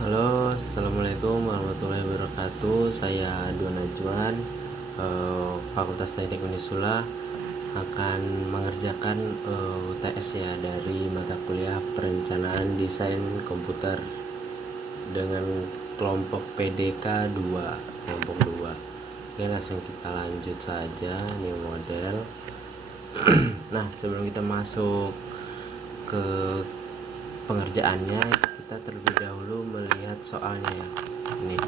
Halo, assalamualaikum warahmatullahi wabarakatuh. Saya Duan Najwan, Fakultas Teknik Unisula, akan mengerjakan UTS ya dari mata kuliah Perencanaan Desain Komputer dengan kelompok PDK 2, kelompok 2. Oke, langsung kita lanjut saja new model. Nah, sebelum kita masuk ke pengerjaannya, kita terlebih dahulu melihat soalnya ya. Ini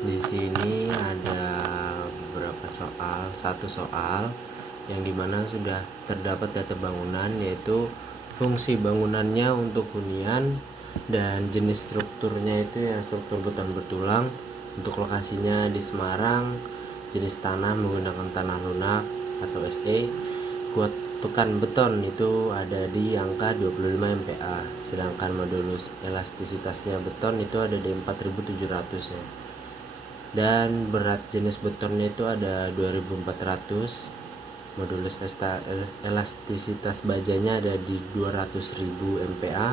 di sini ada beberapa soal, satu soal yang dimana sudah terdapat data bangunan, yaitu fungsi bangunannya untuk hunian dan jenis strukturnya itu ya struktur beton bertulang, untuk lokasinya di Semarang, jenis tanah menggunakan tanah lunak atau SE, kuat tekan beton itu ada di angka 25 MPa, sedangkan modulus elastisitasnya beton itu ada di 4700 ya, dan berat jenis betonnya itu ada 2400, modulus elastisitas bajanya ada di 200.000 MPa,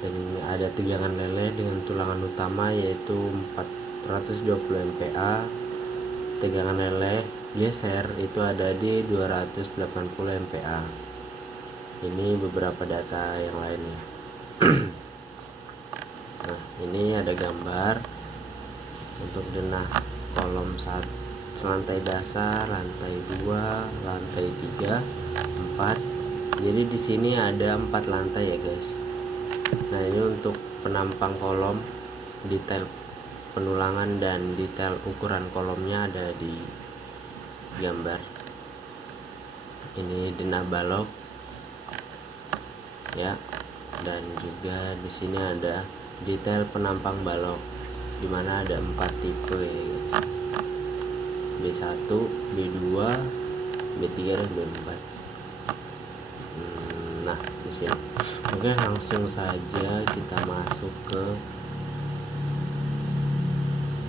dan ada tegangan leleh dengan tulangan utama yaitu 420 MPa, tegangan leleh geser itu ada di 280 MPa. Ini beberapa data yang lainnya. Nah, ini ada gambar untuk denah kolom lantai dasar, lantai 2, lantai 3, 4. Jadi di sini ada 4 lantai ya guys. Nah, ini untuk penampang kolom, detail penulangan dan detail ukuran kolomnya ada di gambar. Ini denah balok ya, dan juga di sini ada detail penampang balok, dimana ada 4 tipe ya guys, B1, B2, B3 dan B4. Nah, di sini. Oke, langsung saja kita masuk ke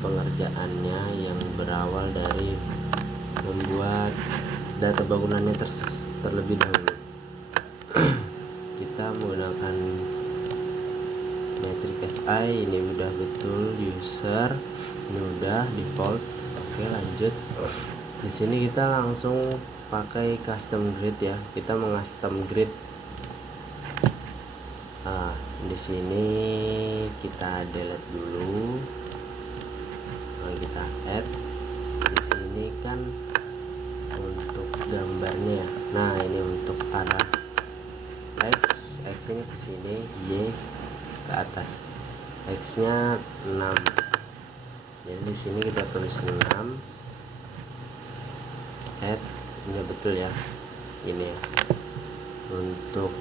pengerjaannya yang berawal dari membuat data bangunannya terlebih dahulu. Kita menggunakan metrik SI, ini udah betul, user ini udah default. Oke, lanjut. Di sini kita langsung pakai custom grid ya, kita mengcustom grid. Nah, di sini kita delete dulu. Nah, kita add. Di sini kan untuk gambarnya ya. Nah, ini untuk arah X ini ke sini, Y ke atas. X-nya 6. Jadi di sini kita tulis 6. Add, ini betul ya. Ini ya. Untuk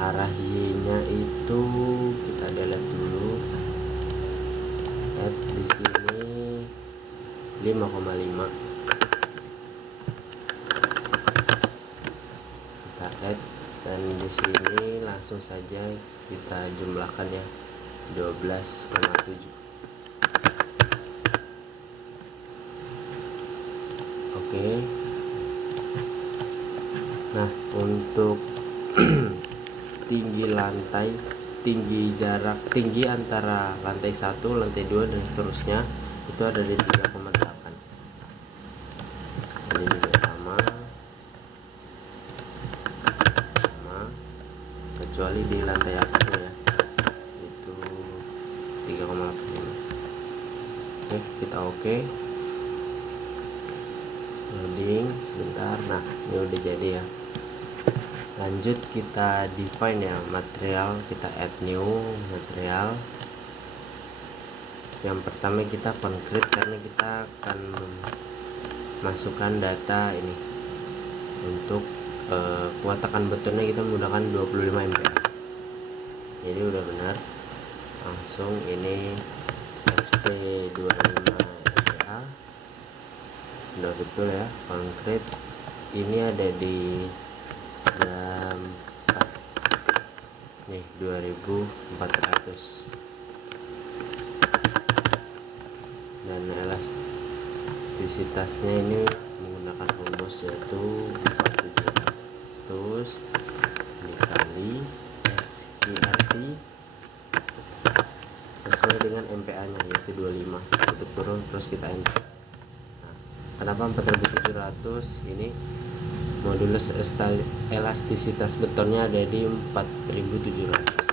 arah Y-nya itu kita delete dulu. Add di sini 5,5. Kita add, dan di sini langsung saja kita jumlahkan ya, 12,7. Oke. Nah, untuk tinggi lantai, tinggi antara lantai 1, lantai 2 dan seterusnya itu ada di 3,8. Ini juga sama, kecuali di lantai atasnya ya, itu 3,85. Oke, kita oke. Loading sebentar. Nah, ini udah jadi ya. Lanjut kita define ya, material, kita add new material. Yang pertama kita concrete, karena kita akan masukkan data ini. Untuk kuat tekan betonnya kita menggunakan 25 MPa. Jadi udah benar. Langsung ini FC 25 MPa. Udah betul ya. Concrete ini ada di jam 4 nih, 2400, dan elastisitasnya ini menggunakan rumus yaitu 4700 dikali MPa nya yaitu 25. Tutup turun terus kita enter. Nah, kenapa 4700? Ini modulus elastisitas betonnya ada di 4700.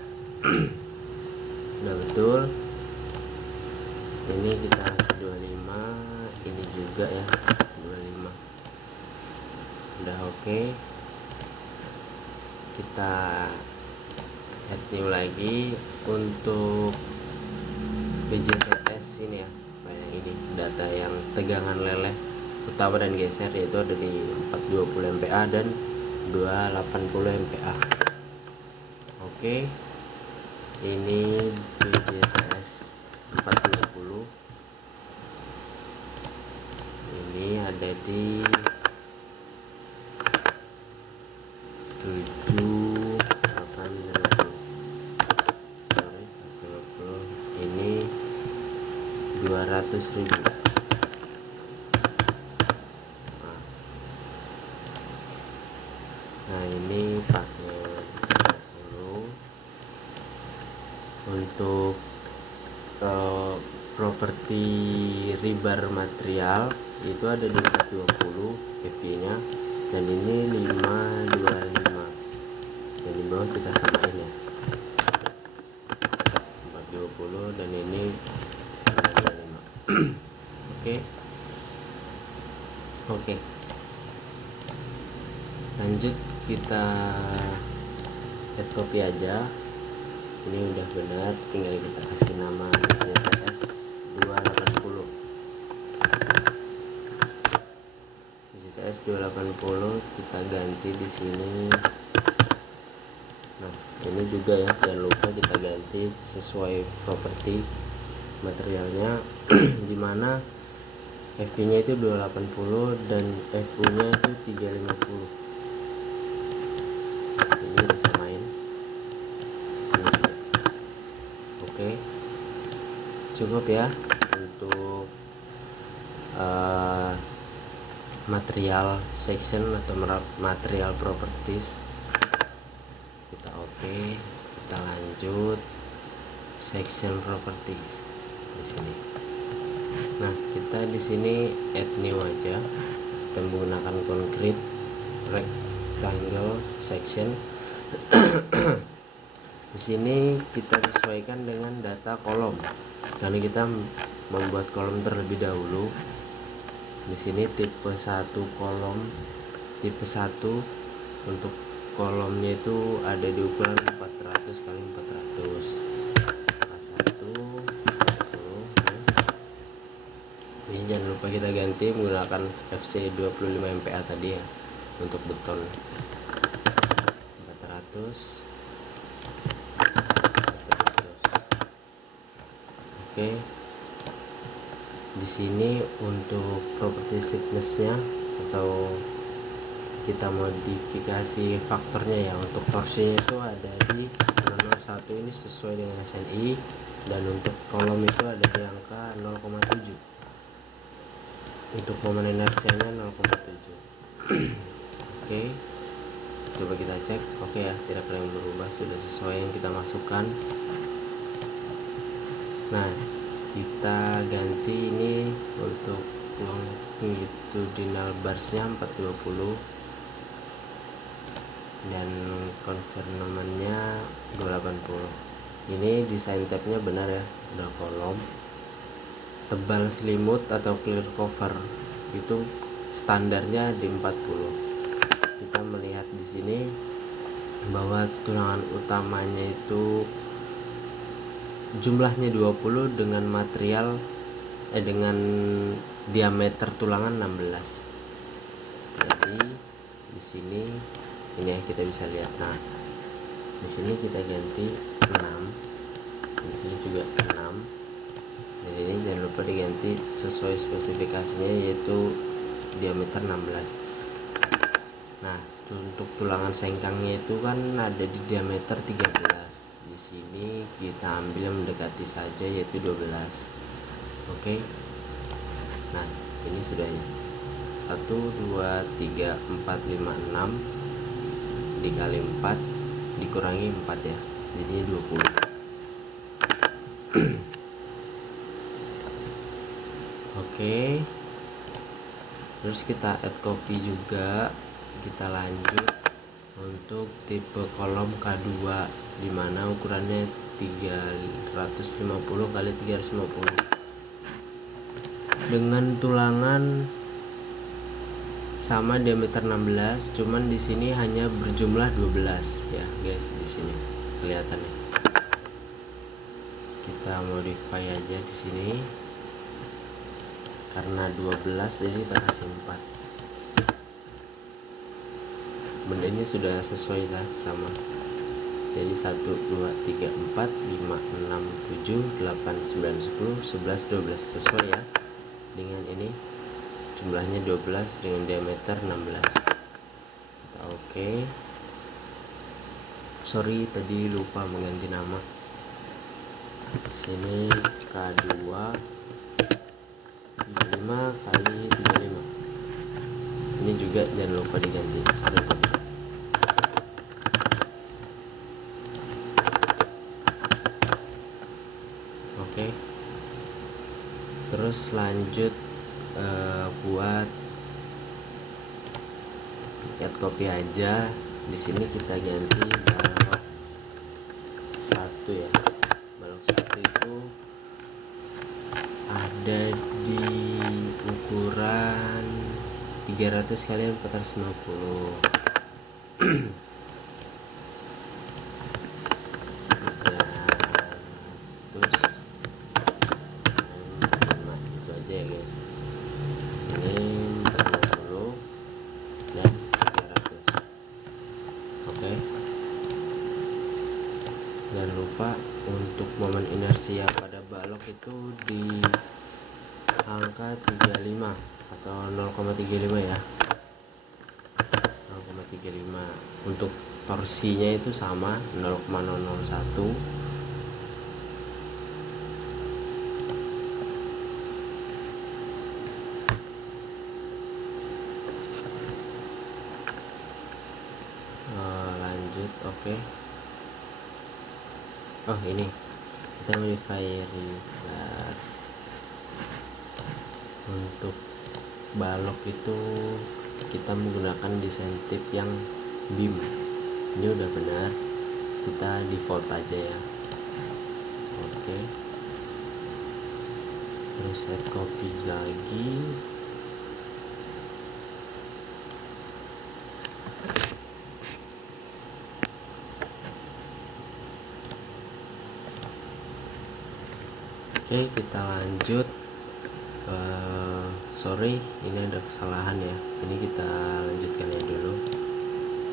Udah betul. Ini kita 25, ini juga ya 25. Udah oke. Kita add new lagi untuk BJTS ini ya, kayak ini data yang tegangan leleh utama dan geser, yaitu ada di 420 MPa dan 280 MPa. Oke, ini BJTS 420, ini ada di 780, ini 200.000. Nah ini pakai 20. Untuk properti rebar material itu ada di 420 FV nya, dan ini 525, dan di bawah kita samain ya, 420 dan ini 525. Oke, lanjut kita add copy aja. Ini udah benar, tinggal kita kasih nama BJTS 280. BJTS 280 kita ganti di sini. Nah, ini juga ya, jangan lupa kita ganti sesuai properti materialnya dimana FV nya itu 280 dan FU nya itu 350. Ini disamain. Oke, cukup ya untuk material section atau material properties. Kita oke, kita lanjut section properties di sini. Nah, kita di sini add new aja. Kita menggunakan concrete rectangle section. Di sini kita sesuaikan dengan data kolom, karena kita membuat kolom terlebih dahulu. Di sini tipe 1 kolom, tipe 1 untuk kolomnya itu ada di ukuran 400 x 400 K1. Ini jangan lupa kita ganti menggunakan FC 25 MPa tadi ya untuk beton. 400. Oke, di sini untuk property thickness-nya atau kita modifikasi faktornya ya, untuk torsinya itu ada di 001, ini sesuai dengan SNI, dan untuk kolom itu ada di angka 0,7. Untuk momen inersianya 0,7. Oke, coba kita cek. Oke ya, tidak ada yang berubah, sudah sesuai yang kita masukkan. Nah, kita ganti ini untuk longitudinal barsnya 420 dan convernementnya 280. Ini desain tabnya benar ya, udah kolom. Tebal selimut atau clear cover itu standarnya di 40. Kita melihat di sini bahwa tulangan utamanya itu jumlahnya 20 dengan material dengan diameter tulangan 16. Jadi di sini ini ya, kita bisa lihat. Nah, di sini kita ganti 6. Di sini juga 6. Dan ini jangan lupa diganti sesuai spesifikasinya, yaitu diameter 16. Nah, untuk tulangan sengkangnya itu kan ada di diameter 13. Di sini kita ambil yang mendekati saja, yaitu 12. Oke. Nah, ini sudah ya. 1 2 3 4 5 6 dikali 4 dikurangi 4 ya. Jadinya 20. Oke, terus kita add copy juga. Kita lanjut untuk tipe kolom K2 dimana ukurannya 350 kali 350 dengan tulangan sama diameter 16, cuman di sini hanya berjumlah 12 ya guys. Di sini kelihatannya kita modify aja di sini karena 12 jadi kita kasih 4. Benda ini sudah sesuai lah sama, jadi 1 2 3 4 5 6 7 8 9 10 11 12 sesuai ya dengan ini, jumlahnya 12 dengan diameter 16. Oke, sorry tadi lupa mengganti nama. Di sini K2 35 kali 35. Ini juga jangan lupa diganti. Oke. Terus lanjut buat add copy aja. Di sini kita ganti balok 1 ya. Balok 1 itu ada di ukuran 300 kali 450. Itu aja ya guys. Ini 450 dan 300. Oke. Jangan lupa untuk momen inersia pada balok itu di angka 35 atau 0,35 ya. 0,35. Untuk torsinya itu sama 0,001. Lanjut. Oke. Oh ini kita modify untuk balok itu kita menggunakan desain tip yang beam. Ini udah benar, kita default aja ya. Oke, terus add copy lagi. Oke, kita lanjut. Sorry, ini ada kesalahan ya. Ini kita lanjutkan ya dulu.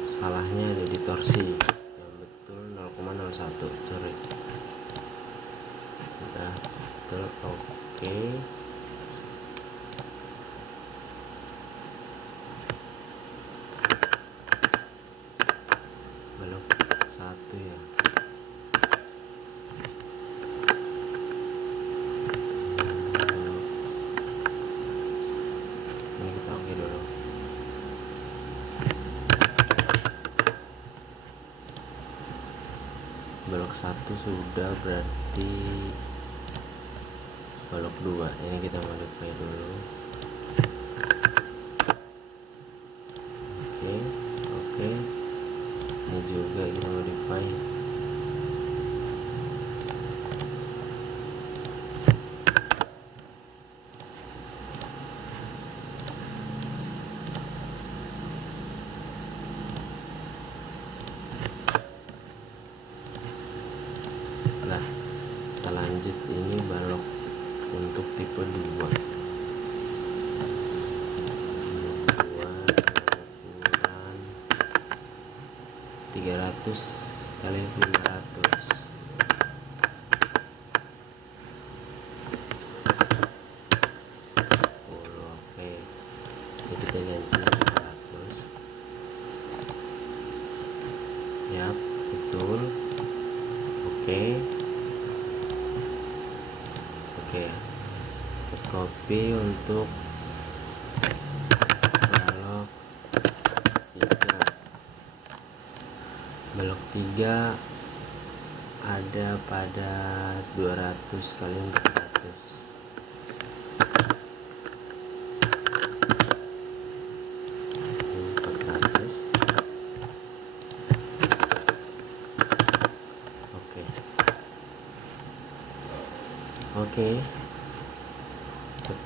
Salahnya ada di torsi. Yang betul 0,01. Sorry. Udah betul. Oke. Balok 1 ya. Balok 1 sudah, berarti balok 2 ini kita modify dulu. Oke, ini juga kita modify. Nah, kita lanjut. Ini balok untuk tipe 2 ukuran 300 kali 500. Oke, jadi kita ganti 500. Yap, betul. Oke, copy untuk balok 3. Balok 3 ada pada 200 kali 400. Oke,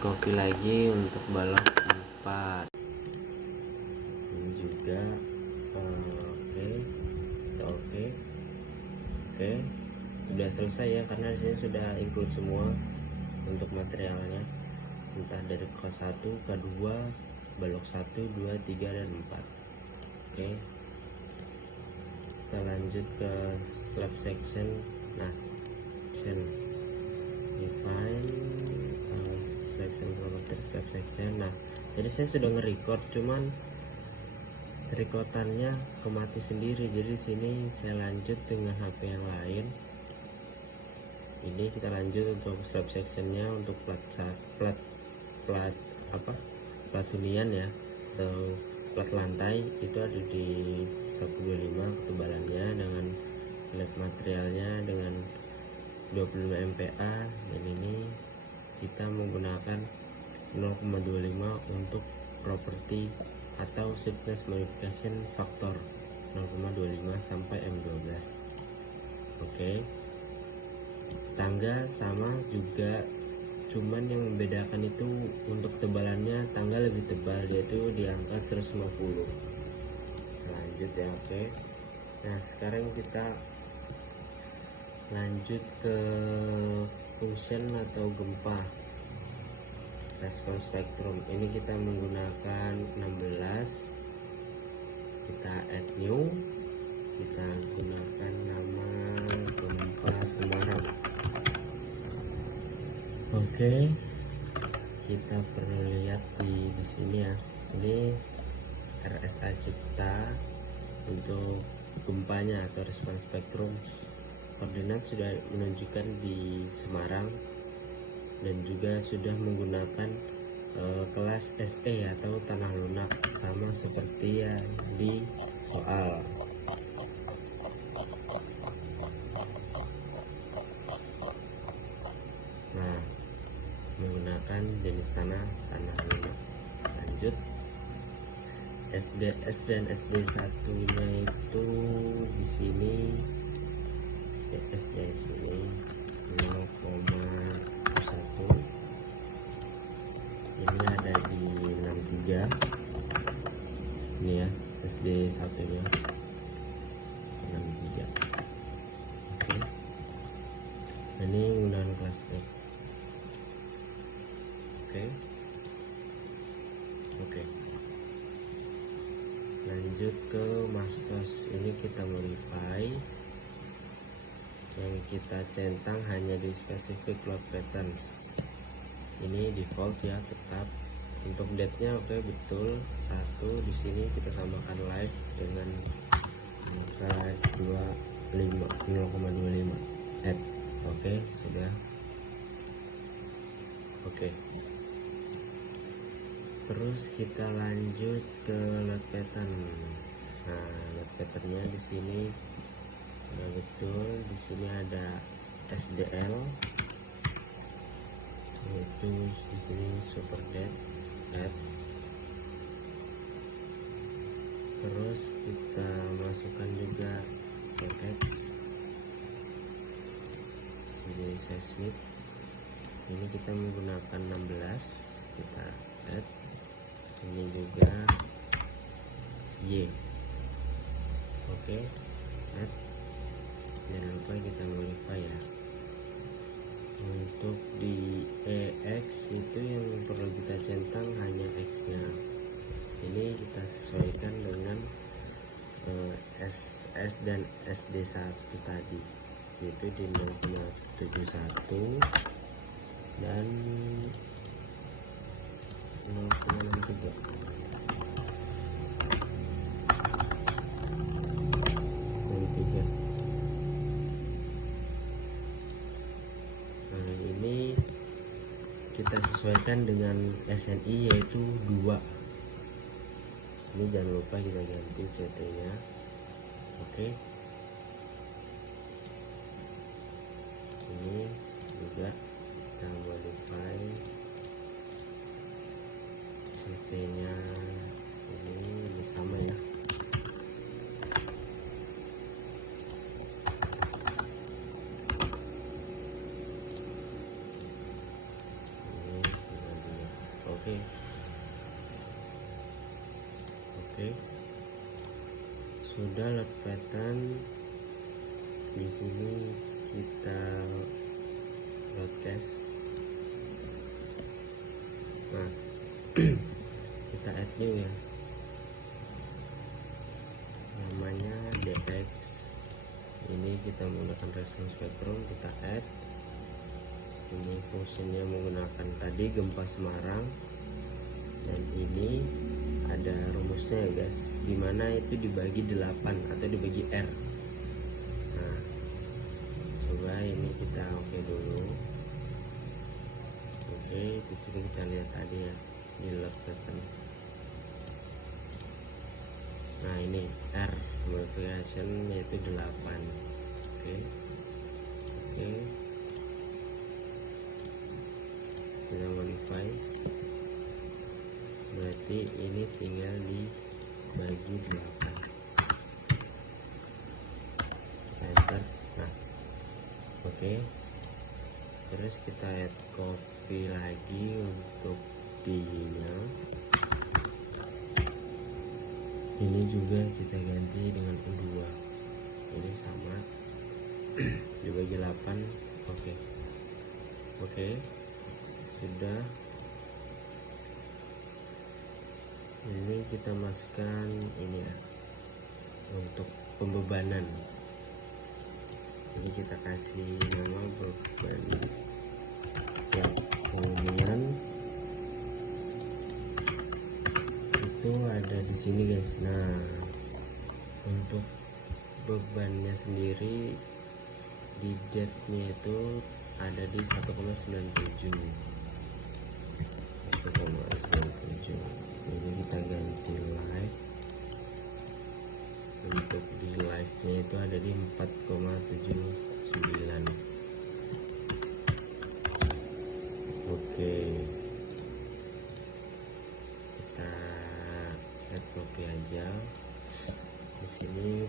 copy lagi untuk balok 4 ini juga. Oke, sudah selesai ya, karena di sini sudah include semua untuk materialnya, entah dari K1, K2, balok 1, 2, 3, dan 4. Oke, kita lanjut ke slab section. Nah, define section property slab section. Nah, jadi saya sudah nge-record, cuman recordannya kemati sendiri, jadi sini saya lanjut dengan HP yang lain. Ini kita lanjut untuk slab sectionnya, untuk plat hunian ya, atau plat lantai, itu ada di 125 ketebalannya, dengan slab materialnya dengan 25 MPa, dan ini kita menggunakan 0,25 untuk properti atau stiffness modification factor 0,25 sampai M12. Oke, tangga sama juga, cuman yang membedakan itu untuk tebalannya, tangga lebih tebal, yaitu di angka 150. Lanjut ya. Oke, nah sekarang kita lanjut ke function atau gempa respon spektrum. Ini kita menggunakan 16, kita add new, kita gunakan nama gempa Semarang. Oke, kita perlu lihat di sini ya, ini RSA Cipta untuk gempanya atau respon spektrum. Koordinat sudah menunjukkan di Semarang, dan juga sudah menggunakan kelas SE atau tanah lunak, sama seperti yang di soal. Nah, menggunakan jenis tanah lunak. Lanjut, SDS dan SD1 nya itu di sini, SDS nya di sini 0,1, ini ada di 63, ini ya SD 1 nya 63. Oke, ini menggunakan kelas T. Oke, lanjut ke Marsos. Ini kita modify, yang kita centang hanya di specific load patterns. Ini default ya, tetap. Untuk date nya oke, betul. 1 di sini kita tambahkan live dengan angka 0,25 add. Oke, sudah. Oke, terus kita lanjut ke load pattern. Nah, load patternnya di sini udah betul. Di sini ada SDL, yaitu di sini super dead add. Terus kita masukkan juga PX, sini seismic. Ini kita menggunakan 16, kita add. Ini juga Y. Oke, add. Jangan lupa kita modify ya. Untuk di EX itu yang perlu kita centang hanya X nya. Ini kita sesuaikan dengan SS dan SD1 tadi, yaitu di 0,71 dan 0,63. Nah, ini kita sesuaikan dengan SNI, yaitu 2. Ini jangan lupa kita ganti CT nya. Oke, ini juga kita modify CT nya, ini sama ya. Sudah load pattern. Di sini kita load cache. Nah, kita add new ya, namanya dx. Ini kita menggunakan response spectrum, kita add. Ini fungsinya menggunakan tadi gempa Semarang, dan ini ada rumusnya ya guys, dimana itu dibagi 8 atau dibagi R. Nah, coba ini kita oke dulu. Oke, di sini kita lihat tadi ya, di load pattern. Nah, ini R modification yaitu 8. Oke. Kita modify, berarti ini tinggal dibagi 8. Enter. Nah, oke. Terus kita add copy lagi untuk D-nya. Ini juga kita ganti dengan U2. Ini sama. Dibagi 8. Oke. Sudah. Ini kita masukkan ini ya, untuk pembebanan. Jadi kita kasih nama beban ya, kemudian itu ada di sini guys. Nah, untuk bebannya sendiri di date-nya itu ada di 1,97. Ini kita ganti live. Untuk di live nya itu ada di 4,79. Oke, kita add copy aja. Di sini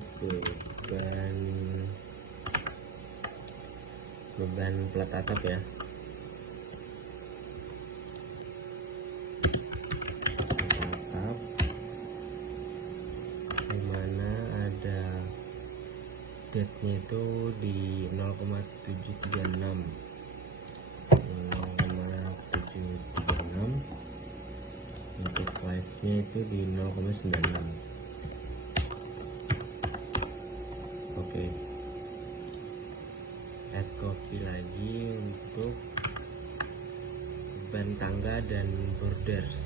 beban plat atap ya. Date-nya itu di 0,736. Untuk live-nya itu di 0,96. Oke. Add copy lagi untuk ban tangga dan borders.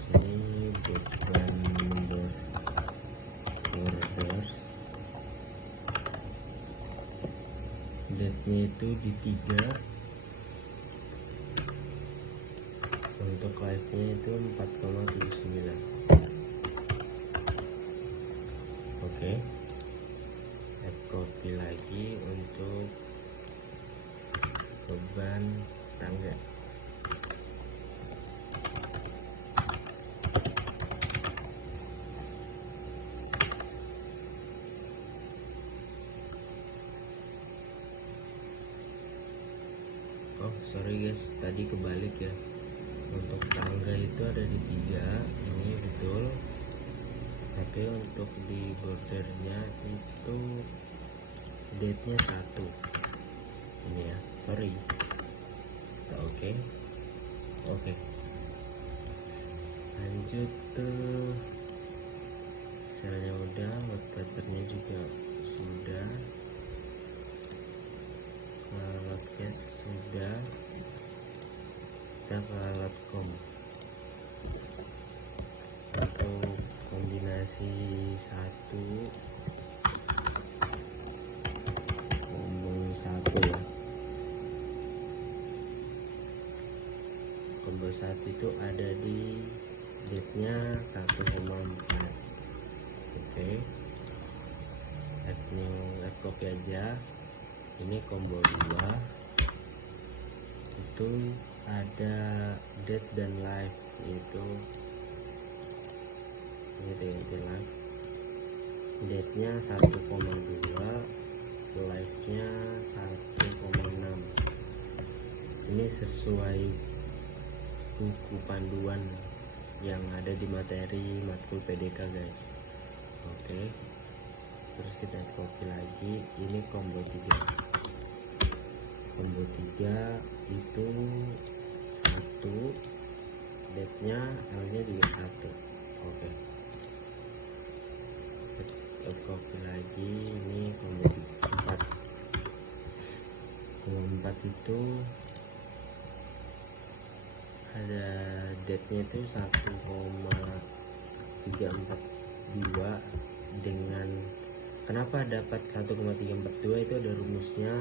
Sini beban borders, date-nya itu di 3. Untuk live-nya itu 4,79. Oke. Add copy lagi untuk beban tangga. Oh sorry guys, tadi kebalik ya. Untuk tangga itu ada di 3, ini betul. Tapi untuk di bordernya itu date-nya 1. Ini ya, sorry. Kita oke. Lanjut ke selnya udah, load pattern-nya juga sudah. Load cache sudah, kita ke load com. Untuk kombinasi 1 ya, combo 1 itu ada di date nya 1,4. Oke. Add copy aja. Ini combo 2 itu ada date dan live, itu ini ganti live. Date nya 1,2, live nya 1,6. Ini sesuai buku panduan yang ada di materi matkul PDK guys. Oke, terus kita copy lagi, ini combo 3. Combo 3 itu 1, date-nya L nya juga 1. Oke, kita copy lagi, ini combo 4. Combo 4 itu ada date-nya itu 1,342 dengan kenapa dapat 1,342 itu ada rumusnya,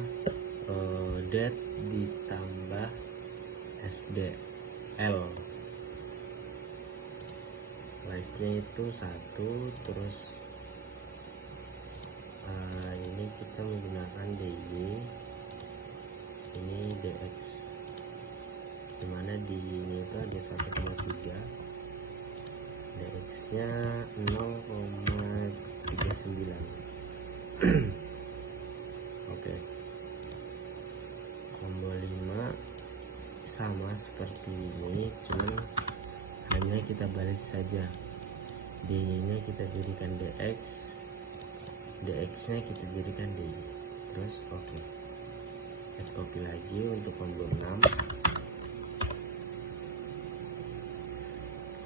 date ditambah SDL, live-nya itu 1, terus ini kita menggunakan DY, ini DX, dimana di ini itu ada 1,3, DX nya 0,39. Oke, combo 5 sama seperti ini, cuman hanya kita balik saja, DY nya kita jadikan DX, DX nya kita jadikan DY. Terus oke, kita copy lagi untuk combo 6.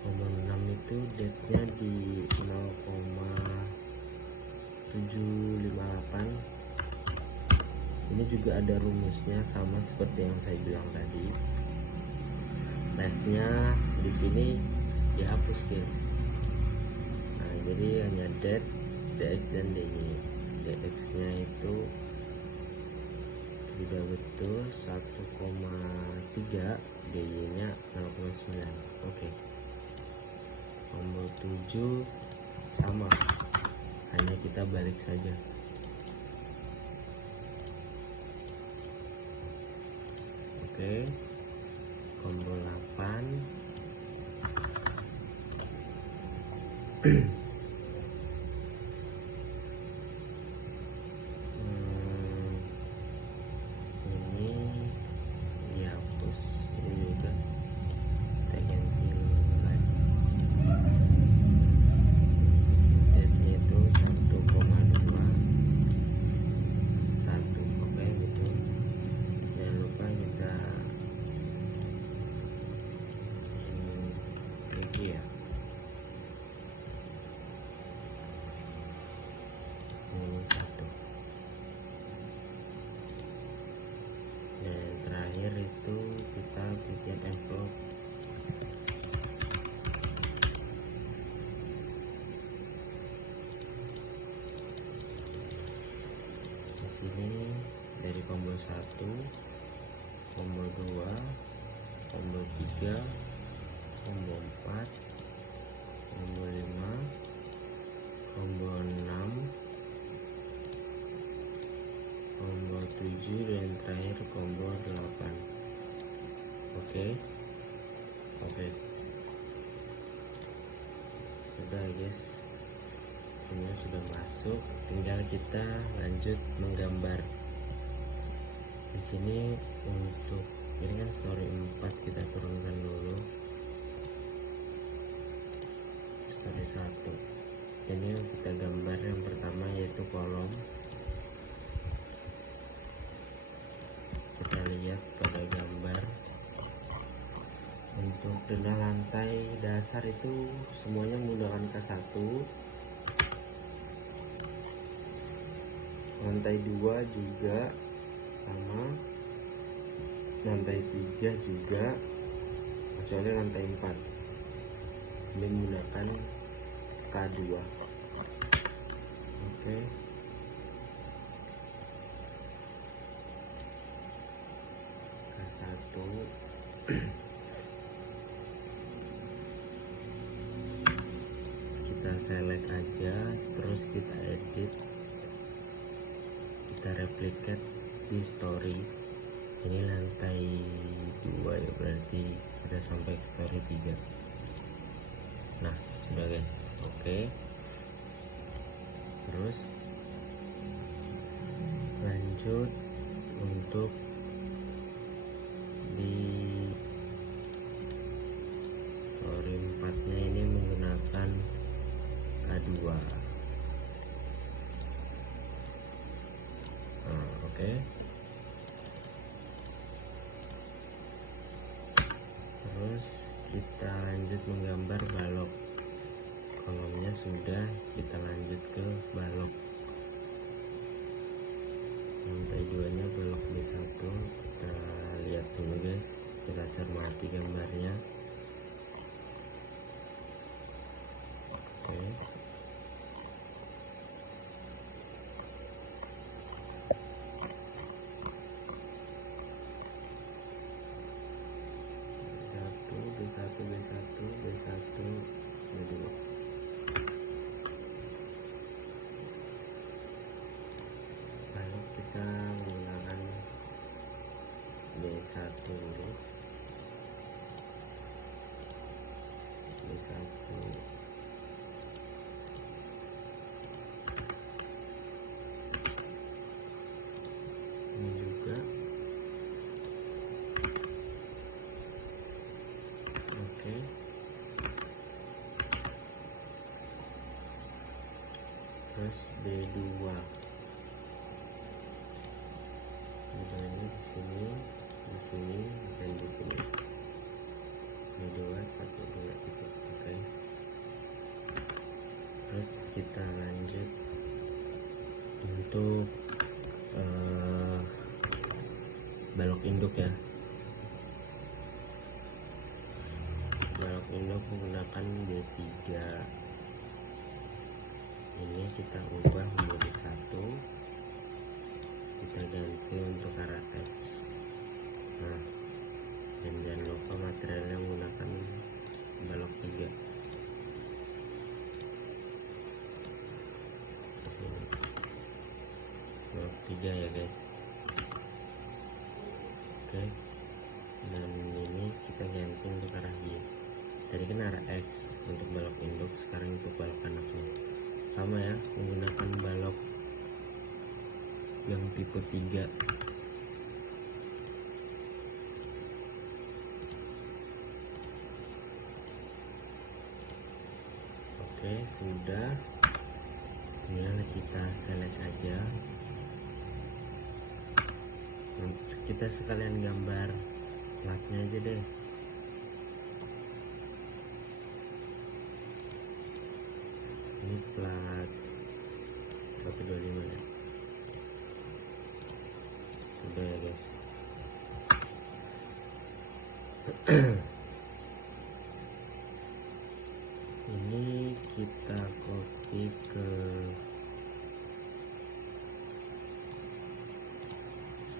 Combo 6 itu date nya di 0,758. ini juga ada rumusnya sama seperti yang saya bilang tadi. Live nya di sini dihapus guys. Nah, jadi hanya date, DX dan DY. DX nya itu sudah betul 1,3, DY nya 0,9. Oke, combo 7 sama, hanya kita balik saja. Oke, combo 8 ini dihapus, ini juga kita ganti lagi. Date-nya itu 1,21. Oke, betul. Jangan lupa kita lagi ya. Ini 1. Dan terakhir itu kita bikin envelope. Di sini dari combo 1, combo 2, combo 3, combo 4, combo 5, combo 6, combo 7, dan terakhir combo 8. Oke, sudah guys, semua sudah masuk, tinggal kita lanjut menggambar. Di sini untuk ini kan story 4 kita turunkan dulu. Story 1 ini kita gambar yang pertama yaitu kolom. Kita lihat pada gambar untuk denah lantai dasar itu semuanya menggunakan K1, lantai 2 juga sama, lantai 3 juga, kecuali lantai 4 ini menggunakan K2. Oke, K1 kita select aja, terus kita edit, kita replicate di story. Ini lantai 2 ya, berarti kita sampai ke story 3. Nah, sudah guys. Oke, terus lanjut untuk di story 4 nya B2. Oke. Terus kita lanjut menggambar balok. Kolomnya sudah, kita lanjut ke balok. Lantai 2-nya balok B1. Kita lihat dulu guys, kita cermati gambarnya. Oke. B1, B2. Lalu kita menggunakan B1 dulu. B1. Ini juga. Oke. Terus B2. Ini di sini, dan di sini. B2, 1, 2, 3. Oke. Terus kita lanjut untuk balok induk ya. Balok induk menggunakan B3. Ini kita ubah menjadi 1. Kita ganti untuk arah X. Nah, dan jangan lupa materialnya menggunakan balok 3. Sini. Balok 3 ya guys. Oke. Dan ini kita ganti untuk arah Y. Tadi kan arah X untuk balok induk, sekarang untuk balok anaknya. Sama ya, menggunakan balok yang tipe 3. Oke, sudah. Tinggal kita select aja. Kita sekalian gambar platnya aja deh. Ini plat 125 ya. Sudah ya guys. Ini kita copy ke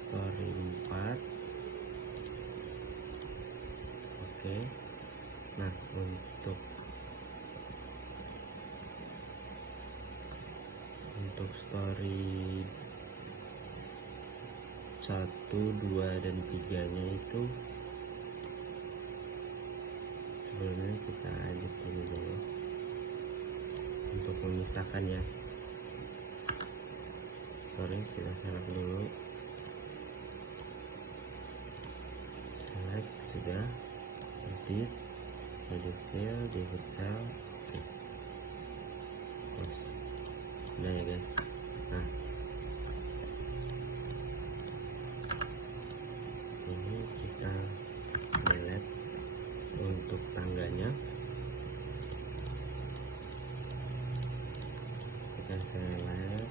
story 4. Oke. Nah, untuk story 1, 2, dan 3-nya itu sebelumnya kita edit dulu untuk memisahkan ya. Sorry, kita select dulu. Select sudah. Edit cell, delete cell. Oke. Terus udah ya guys. Nah, ini kita delete untuk tangganya. Kita select,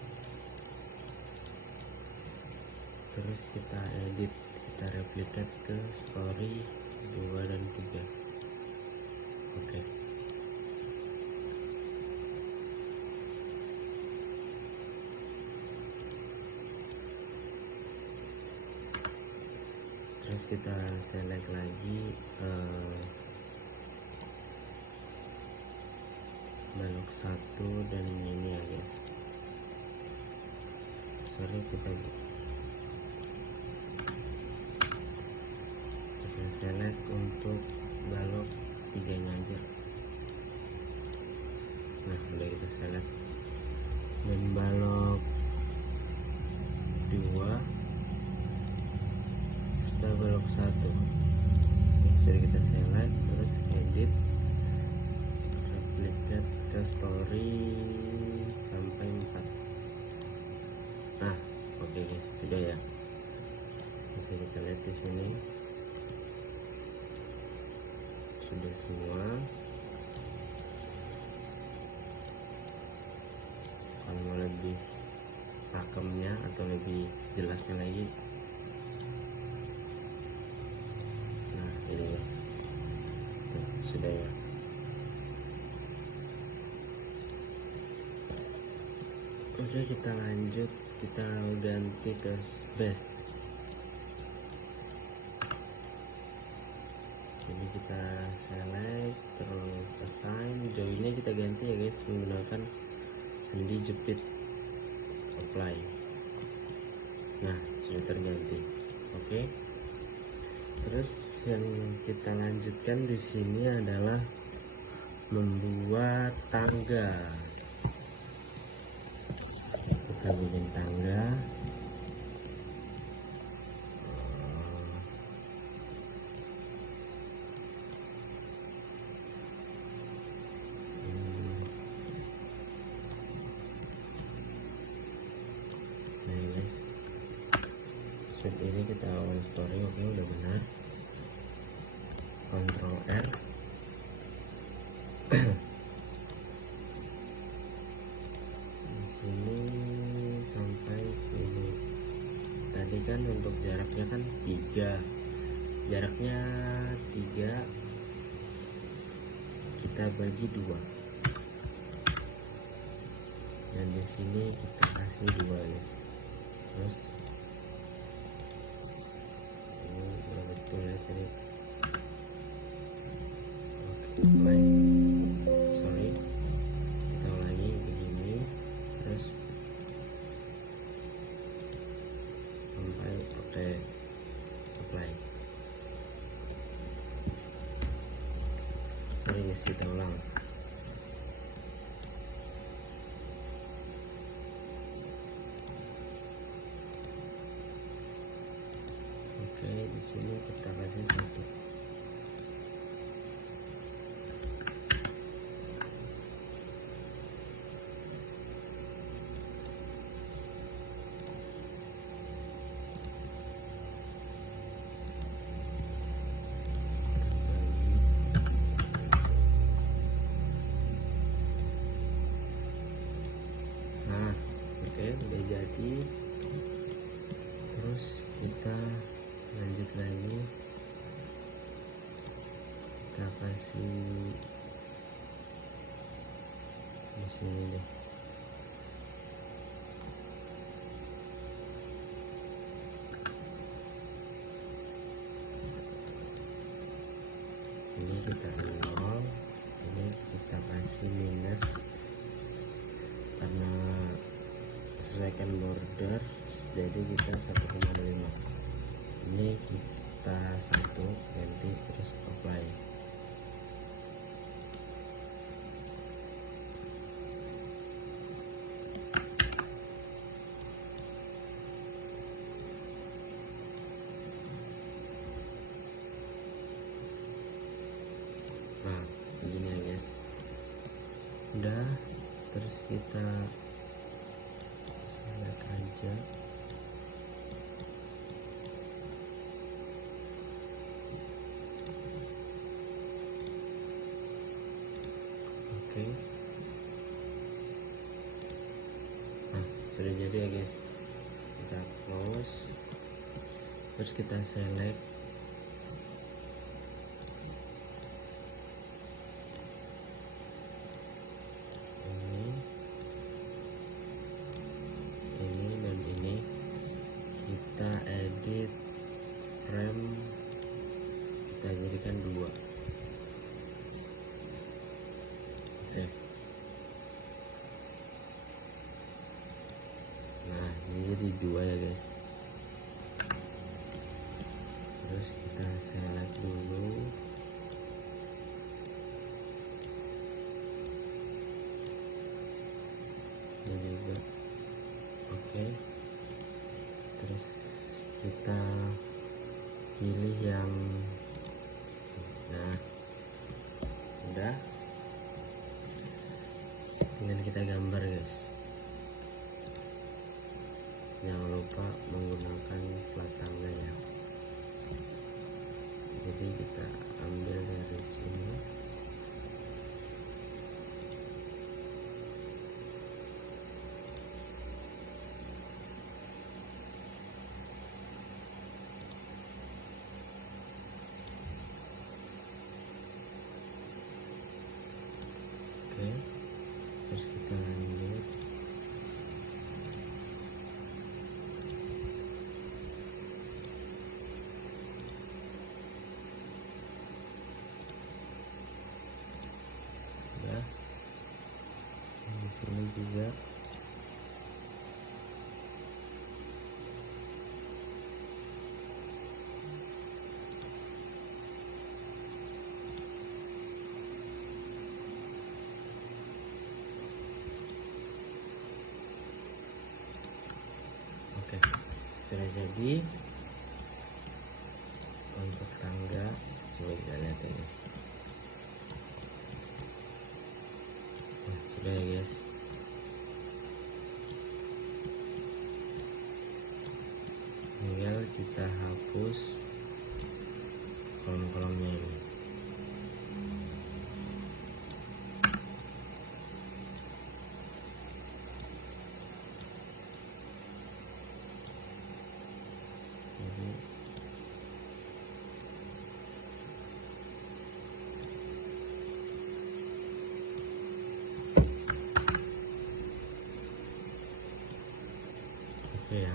terus kita edit, kita replicate ke story 2 dan 3. Oke. Terus kita select lagi balok 1 dan ini ya guys. Sorry, kita select untuk balok 3-nya aja. Nah, udah kita select. Dan balok 2 setelah balok 1. Sudah kita select, terus edit, replicate ke story sudah ya, bisa kita lihat di sini sudah semua. Kalau mau lebih pakemnya atau lebih jelasnya lagi, nah ini guys, tuh, sudah ya. Oke, kita lanjut, kita ganti ke base. Jadi kita select, terus assign, joinnya kita ganti ya guys, menggunakan sendi jepit, apply. Nah, sudah terganti. Oke. Terus yang kita lanjutkan di sini adalah membuat tangga. Kita bikin tangga. Nah guys, shoot ini kita on story. Oke, udah benar. Ctrl R. Di sini sampai sini. Tadi kan untuk jaraknya kan 3, jaraknya 3, kita bagi 2, dan di sini kita kasih 2 guys. Terus ini betul ya tadi. Oke, sorry, kita ulangi begini, terus sampai oke, apply. Sorry guys, kita ulang. Oke, di sini kita kasih 1. Nah, oke, udah jadi. Terus kita lanjut lagi, kita kasih di sini deh. Ini kita 0, ini kita kasih minus karena sesuaikan border, jadi kita 1,5. Ini kita 1 ganti, terus apply. Nah, begini ya guys, udah. Terus kita select aja. Oke. Nah, sudah jadi ya guys. Kita close, terus kita select. Ini dan ini kita edit frame, kita jadikan 2. Oke. Nah, ini jadi 2 ya guys. Terus kita select dulu. Ini juga. Oke. Terus kita pilih yang, nah udah, tinggal kita gambar guys. jangan lupa menggunakan plat tangga ya. Jadi kita ambil dari sini, oke, terus kita lanjut. Ya, di sini juga. Oke, sudah jadi untuk tangga. Coba kita lihat ya guys. Nah, sudah ya guys. Tinggal kita hapus kolom-kolomnya ini. Jadi oke ya.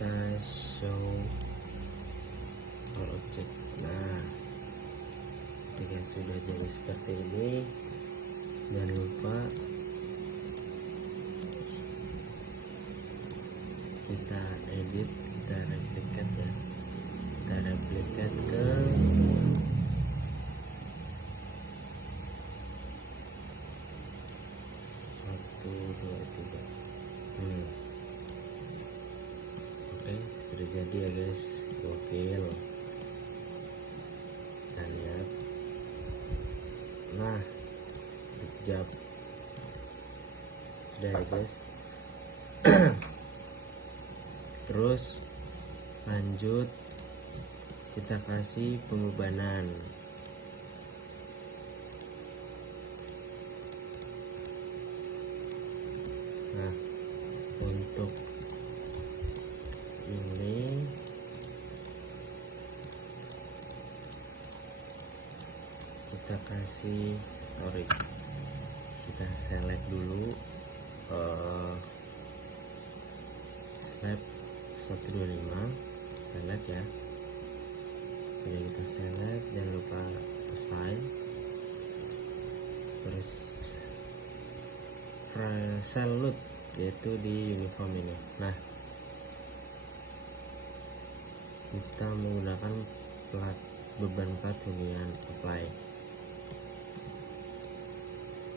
Kita show all object. Nah, ketika sudah jadi seperti ini, jangan lupa kita edit, kita replikat ya. Kita replikat ke 1, 2, 3. Oke, sudah jadi ya guys. Gokil. Kita lihat. Nah, good job. Sudah ya guys. Terus lanjut, kita kasih pembebanan. Nah, untuk ini kita kasih, kita select dulu slab 125, select ya. Sudah kita select, jangan lupa assign, terus cell load yaitu di uniform ini. Nah, kita menggunakan plat beban plat hunian apply.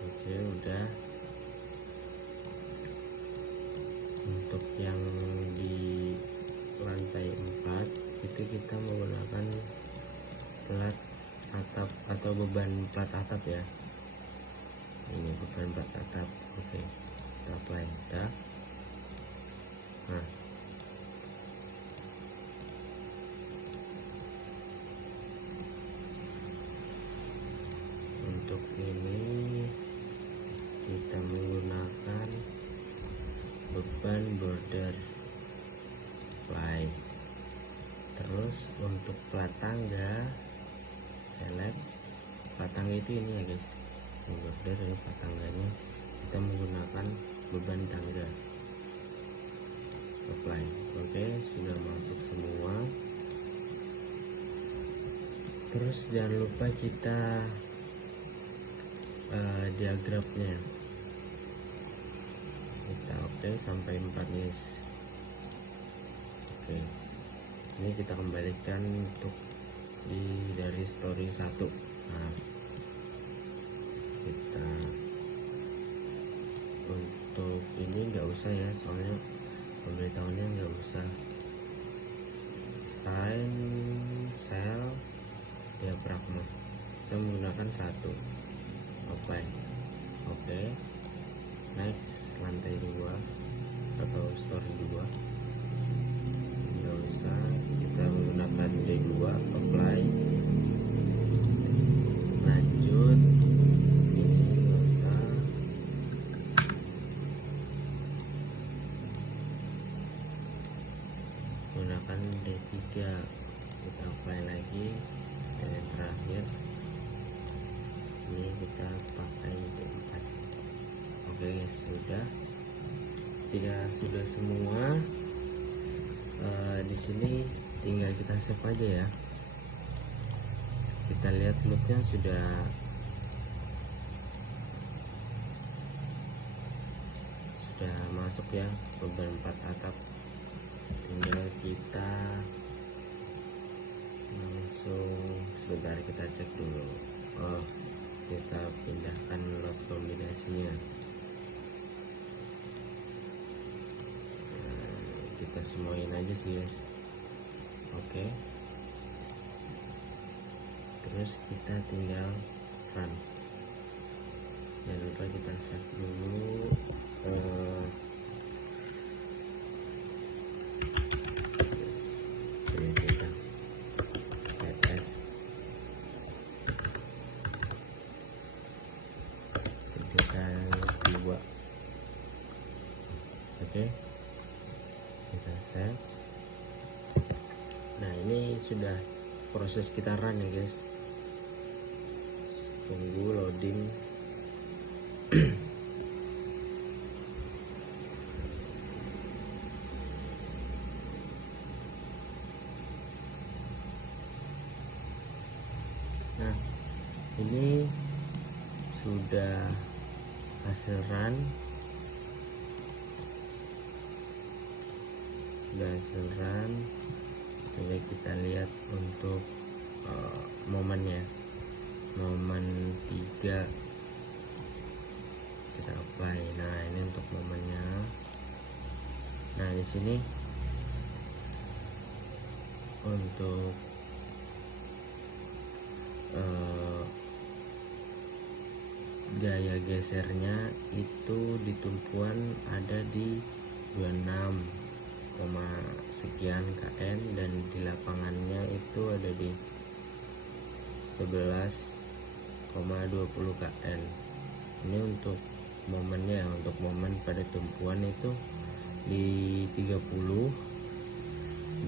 Oke, udah. Untuk yang di lantai 4 itu kita menggunakan plat atap atau beban plat atap ya. Ini beban plat atap. Oke, kita apply. Udah. Nah, untuk ini kita menggunakan beban border apply. Terus untuk plat tangga, select plat tangga itu ini ya guys, border ini plat tangganya, kita menggunakan beban tangga apply. Oke, sudah masuk semua. Terus jangan lupa kita diagramnya kita oke sampai 4 guys. Oke, ini kita kembalikan untuk dari story 1. Nah, kita untuk ini nggak usah ya, soalnya pemberitahuannya nggak usah. Sign cell diafragma, kita kita menggunakan 1. Apply. Oke. Next, lantai 2 atau story 2. Nggak usah, kita menggunakan D2. Apply. Lanjut. Ini nggak usah. Gunakan D3. Kita apply lagi. Dan yang terakhir ini kita pakai D4. Oke guys, sudah. Ketika sudah semua, di sini tinggal kita save aja ya. Kita lihat loopnya sudah masuk ya ke ban 4 atap. Tinggal kita langsung sebentar, kita cek dulu. Kita pindahkan lot kombinasinya. Kita semuain aja sih guys. Oke. Terus kita tinggal run. Jangan lupa kita save dulu. Kita tes. Kita 2. Oke. Kita save. Nah, ini sudah proses kita run ya guys. Tunggu loading. Nah, ini sudah hasil run. Coba kita lihat untuk momennya. Momen 3 kita apply. Nah, ini untuk momennya. Nah, di sini untuk gaya gesernya itu di tumpuan ada di 26, sekian kN, dan di lapangannya itu ada di 11,20 kN. Ini untuk momennya. Untuk momen pada tumpuan itu di 30,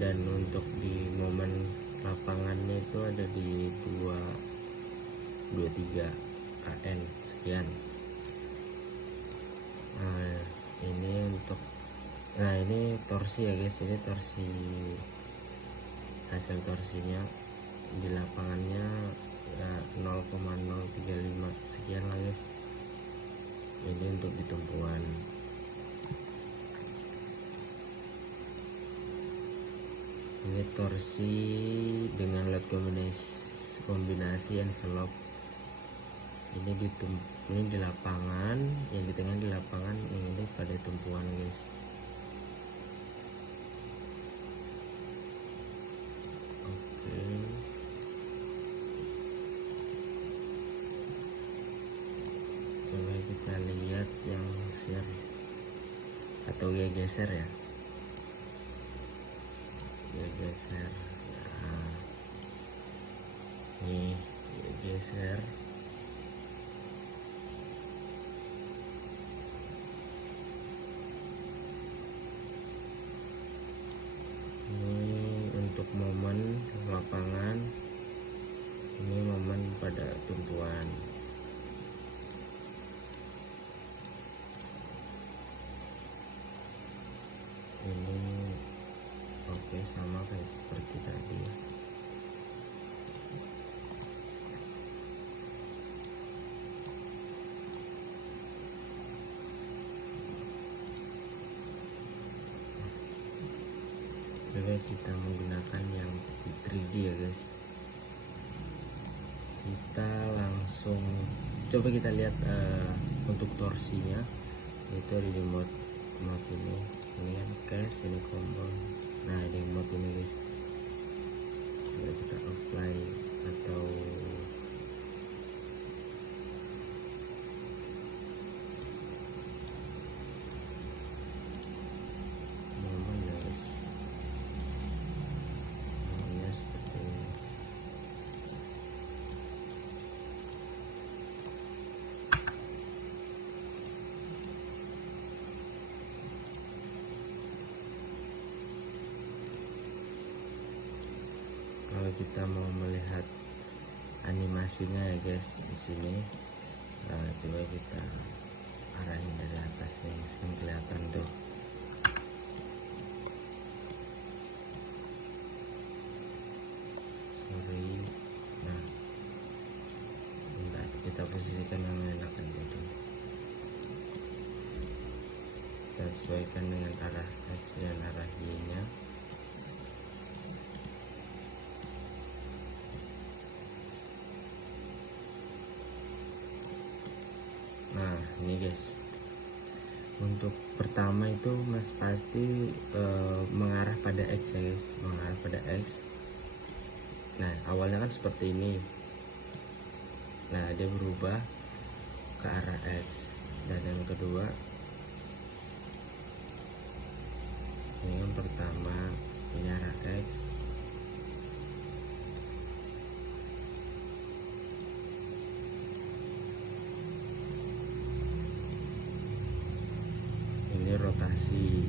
dan untuk di momen lapangannya itu ada di 23 kN sekian. Nah, ini untuk ini torsi ya guys. Ini torsi, hasil torsinya di lapangannya ya 0,035 sekian lah guys. Ini untuk di tumpuan. Ini torsi dengan lot kombinasi envelope. Ini di lapangan, yang di tengah di lapangan, yang ini pada tumpuan guys. Oke. Coba kita lihat yang share atau ya geser ya. Ya geser. Nah, nih ya geser. Ini untuk momen lapangan, ini momen pada tumpuan. Ini oke, sama kayak seperti tadi. Coba kita menggunakan yang 3D ya guys. Kita langsung coba kita lihat untuk torsinya itu ada di mode ini kan cash, ini combo. Nah, di mode ini guys. Coba kita apply atau kita mau melihat animasinya ya guys di sini. Coba kita arahin dari atas nih, kan kelihatan tuh. Sorry. Nah, bentar, kita posisikan yang enak aja dulu. Kita sesuaikan dengan arah X dan arah Y nya. Nah ini guys, untuk pertama itu mas pasti mengarah pada X ya guys, mengarah pada X. Nah awalnya kan seperti ini, nah dia berubah ke arah X. Dan yang kedua, ini yang pertama ini arah X, ini rotasi.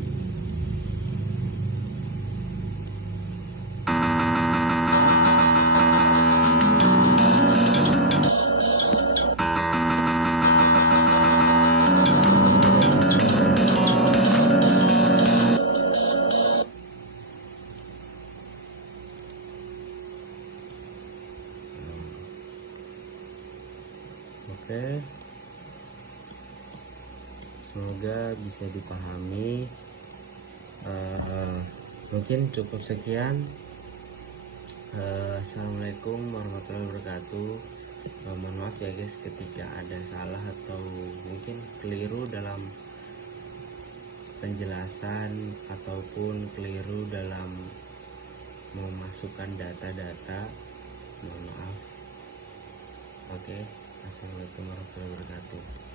Oke, semoga bisa dipahami. Mungkin cukup sekian. Assalamualaikum warahmatullahi wabarakatuh. Mohon maaf ya guys ketika ada salah atau mungkin keliru dalam penjelasan ataupun keliru dalam memasukkan data-data. Mohon maaf. Oke, assalamualaikum warahmatullahi wabarakatuh.